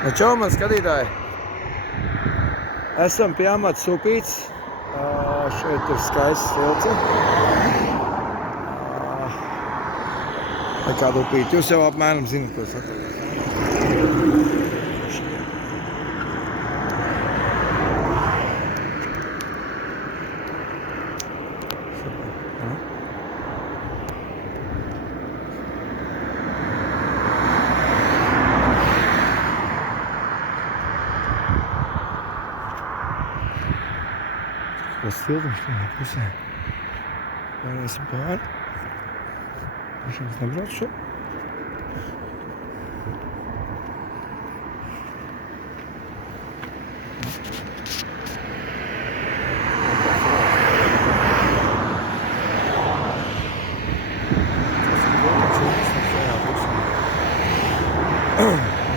Nu, čau, man skatītāji! Esam pie Amata upītes. Šeit ir skaists silce. Kāda upīte. Jūs jau apmēram zināt, ko es atrodos. Tas siltums tajā pusē. Varēsim pāri. Mašīnas nebrauc šo.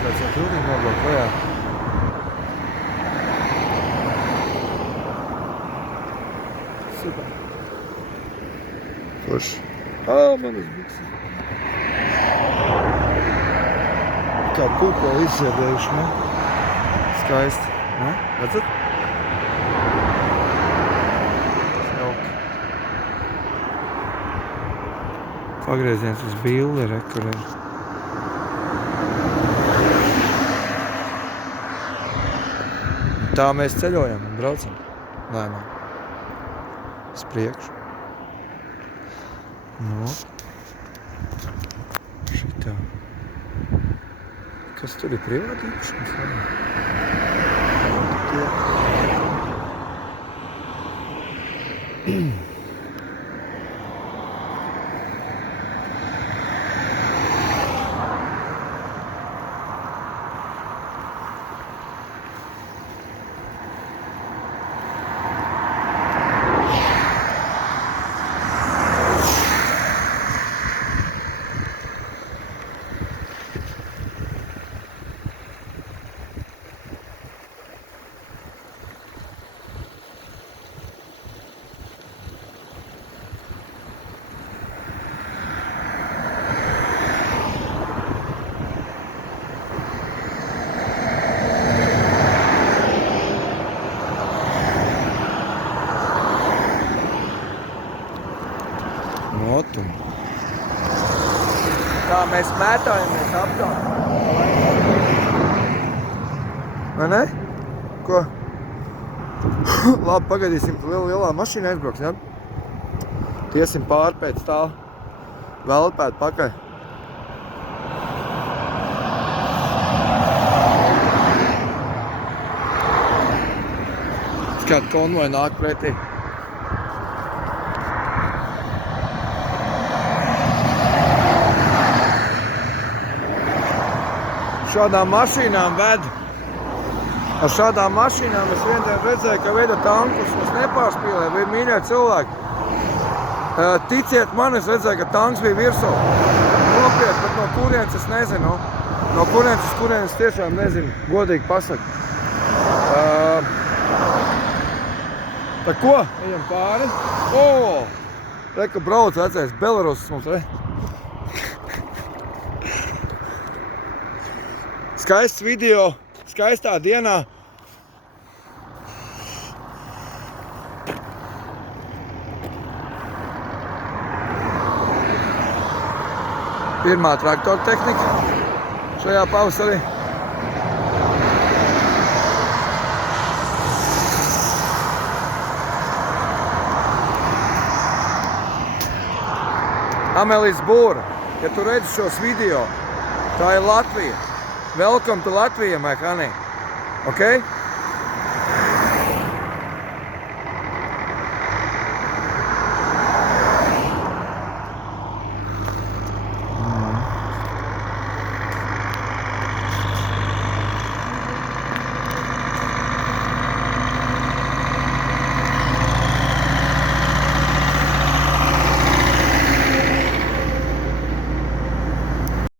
Vajadzētu ilgīgi nobraukt vajā. Super. Forši. Manas bikses. Kā kūpoli izsēdējuši, ne? Skaisti, ne? Redzat? Jauki. Pagrieziens uz bildi, kur ir. Tā mēs ceļojam un braucam. Lēnām. Uz priekšu. Nu. Šitā. Kas tur ir privāti īpašums? Notum. Tā mēs mētājamies apkārt. Vai ne? Ko? Labi, pagaidīsim, ka lielā mašīna aizbrauks, ja? Tiesim pāri pēc tā velpēt pakaļ. Skat, konvoja nāk pretī. Šādām mašīnām ved. Ar šādām mašīnām es viendien redzēju, ka veda tankus. Es nepārspīlēju, bija mīļie cilvēki. Ticiet man, es redzēju, ka tanks bija virsū. Nopiet, bet no kurienes es nezinu. No kurienes tiešām nezinu, godīgi pasaku. Tā ko? Ejam pāri. Reka brauc vecais Belarusas mums, re? Skaists video, skaistā dienā. Pirmā traktora tehnika šajā pavasarī. Amelijas Būra, ja tu redzi šos video, tā ir Latvija. Welcome to Latvia, my honey. Okay?